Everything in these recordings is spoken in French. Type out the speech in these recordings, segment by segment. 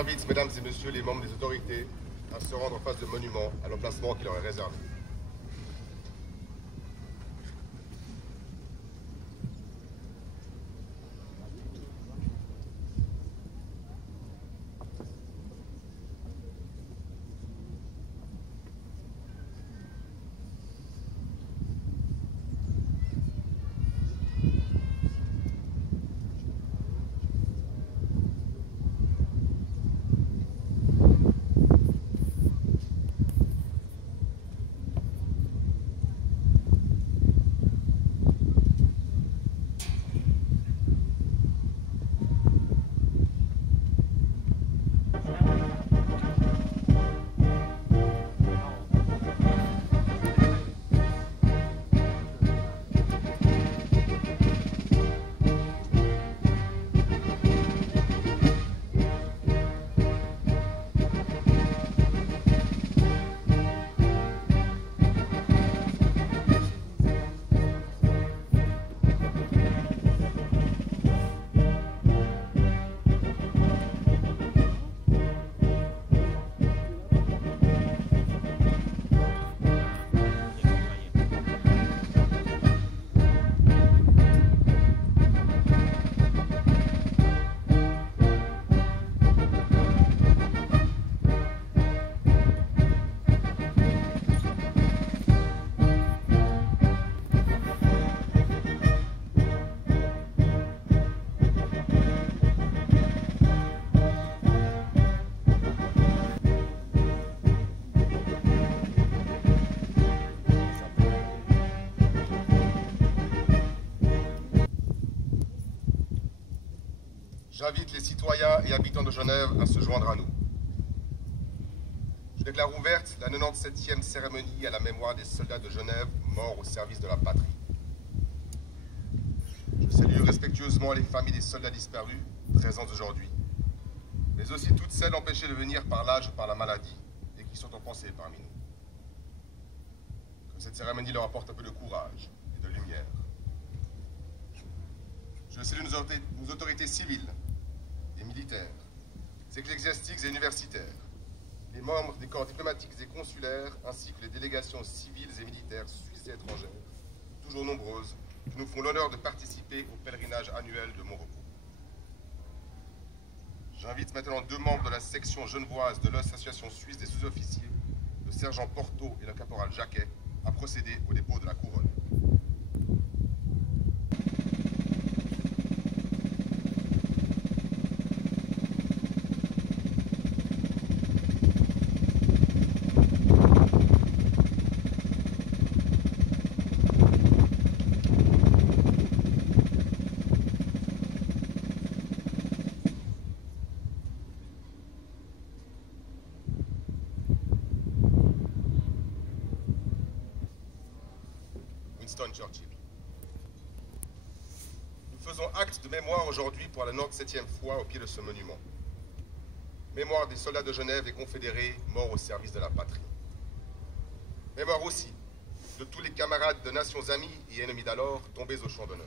J'invite, mesdames et messieurs les membres des autorités, à se rendre en face du monument à l'emplacement qui leur est réservé. J'invite les citoyens et habitants de Genève à se joindre à nous. Je déclare ouverte la 97e cérémonie à la mémoire des soldats de Genève morts au service de la patrie. Je salue respectueusement les familles des soldats disparus présentes aujourd'hui, mais aussi toutes celles empêchées de venir par l'âge ou par la maladie et qui sont en pensée parmi nous. Que cette cérémonie leur apporte un peu de courage et de lumière. Je salue nos autorités civiles et militaires, ecclésiastiques et universitaires, les membres des corps diplomatiques et consulaires, ainsi que les délégations civiles et militaires suisses et étrangères, toujours nombreuses, qui nous font l'honneur de participer au pèlerinage annuel de Montrepos. J'invite maintenant deux membres de la section genevoise de l'Association suisse des sous-officiers, le sergent Porto et le caporal Jacquet, à procéder au dépôt de la couronne. Winston Churchill. Nous faisons acte de mémoire aujourd'hui pour la 97e fois au pied de ce monument. Mémoire des soldats de Genève et confédérés morts au service de la patrie. Mémoire aussi de tous les camarades de nations amies et ennemies d'alors tombés au champ d'honneur.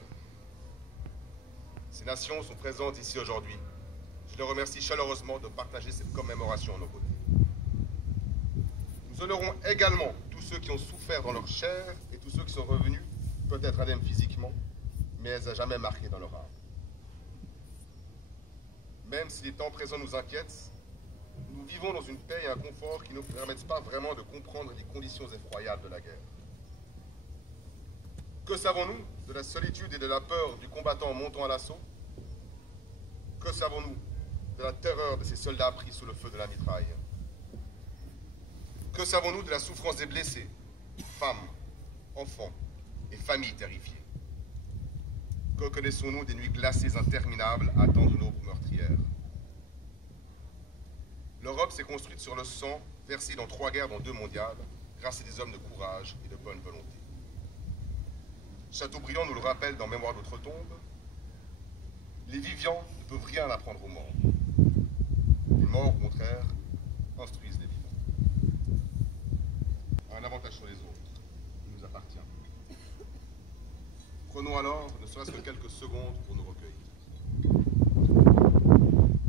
Ces nations sont présentes ici aujourd'hui. Je les remercie chaleureusement de partager cette commémoration à nos côtés. Nous honorons également tous ceux qui ont souffert dans leur chair et tous ceux qui sont revenus, peut-être indemnes physiquement, mais à jamais marqués dans leur âme. Même si les temps présents nous inquiètent, nous vivons dans une paix et un confort qui ne nous permettent pas vraiment de comprendre les conditions effroyables de la guerre. Que savons-nous de la solitude et de la peur du combattant montant à l'assaut? Que savons-nous de la terreur de ces soldats pris sous le feu de la mitraille? Que savons-nous de la souffrance des blessés, femmes, enfants et familles terrifiées? Que connaissons-nous des nuits glacées interminables à attendre une aube meurtrière? L'Europe s'est construite sur le sang versé dans 3 guerres, dont 2 mondiales, grâce à des hommes de courage et de bonne volonté. Chateaubriand nous le rappelle dans Mémoire d'outre-tombe. Les vivants ne peuvent rien apprendre aux morts. Les morts, au contraire, instruisent les vivants. Un avantage sur les autres, il nous appartient. Prenons alors, ne serait-ce que quelques secondes pour nous recueillir.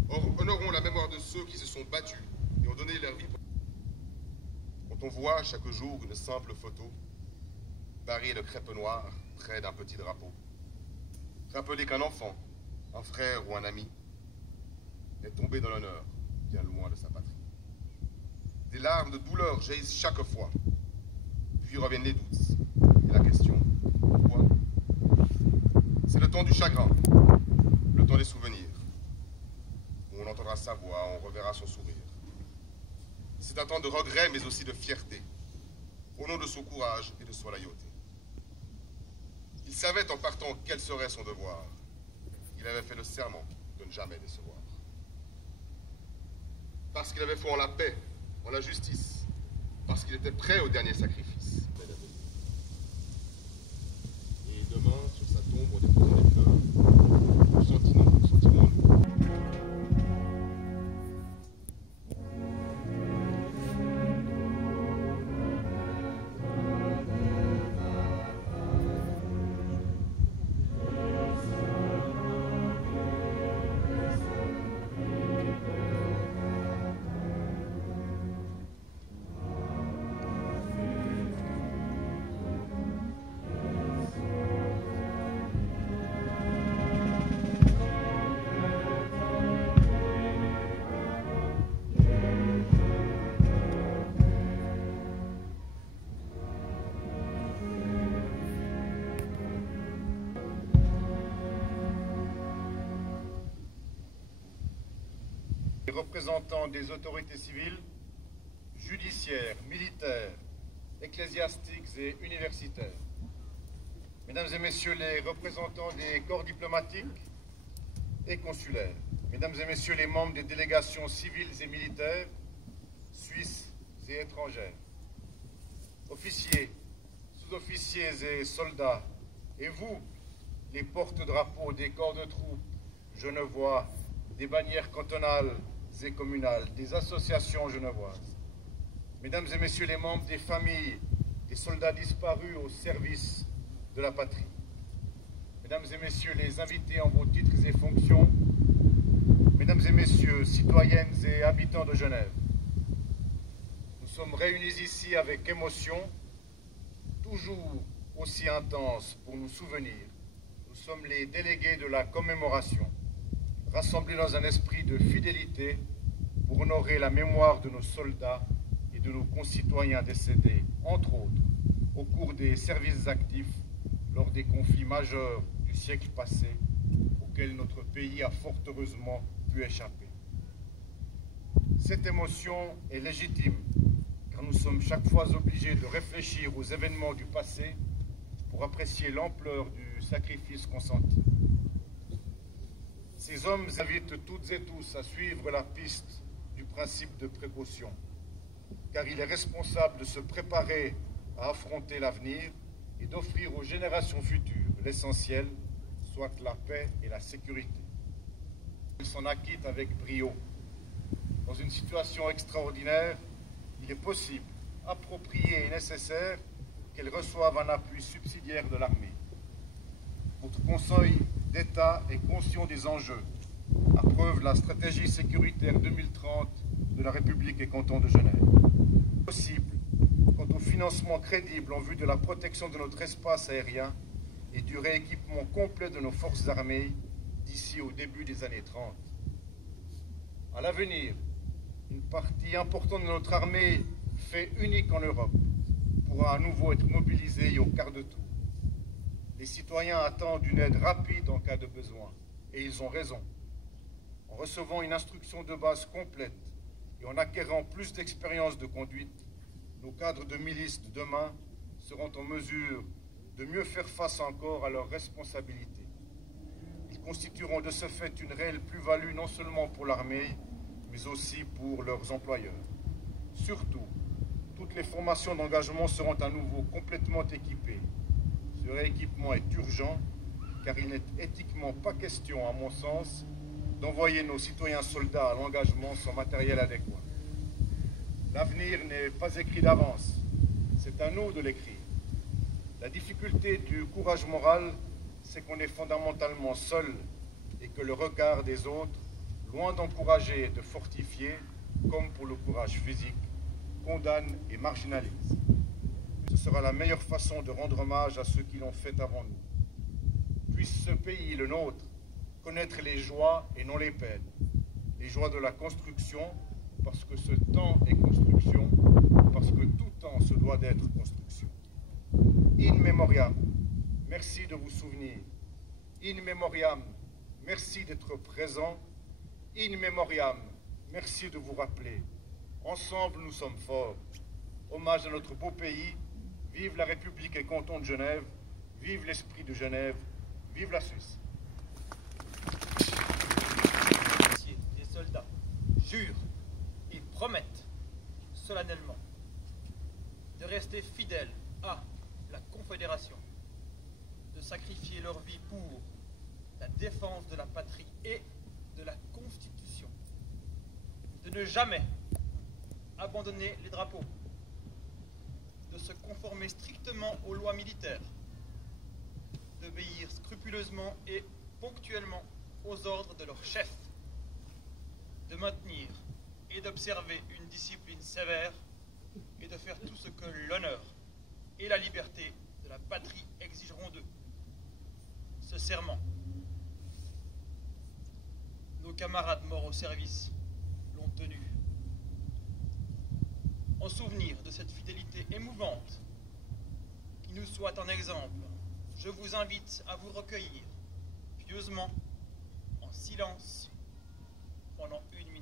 Honorons la mémoire de ceux qui se sont battus et ont donné leur vie. Quand on voit chaque jour une simple photo, barrée de crêpe noire près d'un petit drapeau, rappelez qu'un enfant, un frère ou un ami est tombé dans l'honneur bien loin de sa patrie. Des larmes de douleur jaillissent chaque fois, puis reviennent les doutes et la question, pourquoi? C'est le temps du chagrin, le temps des souvenirs, où on entendra sa voix, on reverra son sourire. C'est un temps de regret, mais aussi de fierté, au nom de son courage et de sa loyauté. Il savait en partant quel serait son devoir. Il avait fait le serment de ne jamais décevoir. Parce qu'il avait foi en la paix, en la justice, parce qu'il était prêt au dernier sacrifice. Et demain, sur sa tombe, on déposera des fleurs. Nous sentirons-nous. Les représentants des autorités civiles, judiciaires, militaires, ecclésiastiques et universitaires, mesdames et messieurs les représentants des corps diplomatiques et consulaires, mesdames et messieurs les membres des délégations civiles et militaires, suisses et étrangères, officiers, sous-officiers et soldats, et vous, les porte-drapeaux des corps de troupes genevois, des bannières cantonales et communales, des associations genevoises. Mesdames et messieurs les membres des familles des soldats disparus au service de la patrie. Mesdames et messieurs les invités en vos titres et fonctions. Mesdames et messieurs, citoyennes et habitants de Genève. Nous sommes réunis ici avec émotion, toujours aussi intense pour nous souvenir. Nous sommes les délégués de la commémoration, rassemblés dans un esprit de fidélité pour honorer la mémoire de nos soldats et de nos concitoyens décédés, entre autres, au cours des services actifs lors des conflits majeurs du siècle passé auxquels notre pays a fort heureusement pu échapper. Cette émotion est légitime, car nous sommes chaque fois obligés de réfléchir aux événements du passé pour apprécier l'ampleur du sacrifice consenti. Ces hommes invitent toutes et tous à suivre la piste du principe de précaution, car il est responsable de se préparer à affronter l'avenir et d'offrir aux générations futures l'essentiel, soit la paix et la sécurité. Ils s'en acquittent avec brio. Dans une situation extraordinaire, il est possible, approprié et nécessaire qu'elles reçoivent un appui subsidiaire de l'armée. Votre Conseil d'État est conscient des enjeux, à preuve la stratégie sécuritaire 2030 de la République et canton de Genève. Possible quant au financement crédible en vue de la protection de notre espace aérien et du rééquipement complet de nos forces armées d'ici au début des années 30. À l'avenir, une partie importante de notre armée, fait unique en Europe, pourra à nouveau être mobilisée au quart de tour. Les citoyens attendent une aide rapide en cas de besoin, et ils ont raison. En recevant une instruction de base complète et en acquérant plus d'expérience de conduite, nos cadres de milice de demain seront en mesure de mieux faire face encore à leurs responsabilités. Ils constitueront de ce fait une réelle plus-value non seulement pour l'armée, mais aussi pour leurs employeurs. Surtout, toutes les formations d'engagement seront à nouveau complètement équipées. Ce rééquipement est urgent, car il n'est éthiquement pas question, à mon sens, d'envoyer nos citoyens soldats à l'engagement sans matériel adéquat. L'avenir n'est pas écrit d'avance, c'est à nous de l'écrire. La difficulté du courage moral, c'est qu'on est fondamentalement seul et que le regard des autres, loin d'encourager et de fortifier, comme pour le courage physique, condamne et marginalise. Ce sera la meilleure façon de rendre hommage à ceux qui l'ont fait avant nous. Puisse ce pays, le nôtre, connaître les joies et non les peines. Les joies de la construction, parce que ce temps est construction, parce que tout temps se doit d'être construction. In memoriam, merci de vous souvenir. In memoriam, merci d'être présent. In memoriam, merci de vous rappeler. Ensemble, nous sommes forts. Hommage à notre beau pays. Vive la République et canton de Genève. Vive l'esprit de Genève. Vive la Suisse. Les soldats jurent et promettent solennellement de rester fidèles à la Confédération, de sacrifier leur vie pour la défense de la patrie et de la Constitution, de ne jamais abandonner les drapeaux, de se conformer strictement aux lois militaires, d'obéir scrupuleusement et ponctuellement aux ordres de leur chef, de maintenir et d'observer une discipline sévère et de faire tout ce que l'honneur et la liberté de la patrie exigeront d'eux. Ce serment, nos camarades morts au service l'ont tenu. En souvenir de cette fidélité émouvante, qui nous soit un exemple, je vous invite à vous recueillir pieusement, en silence, pendant 1 minute.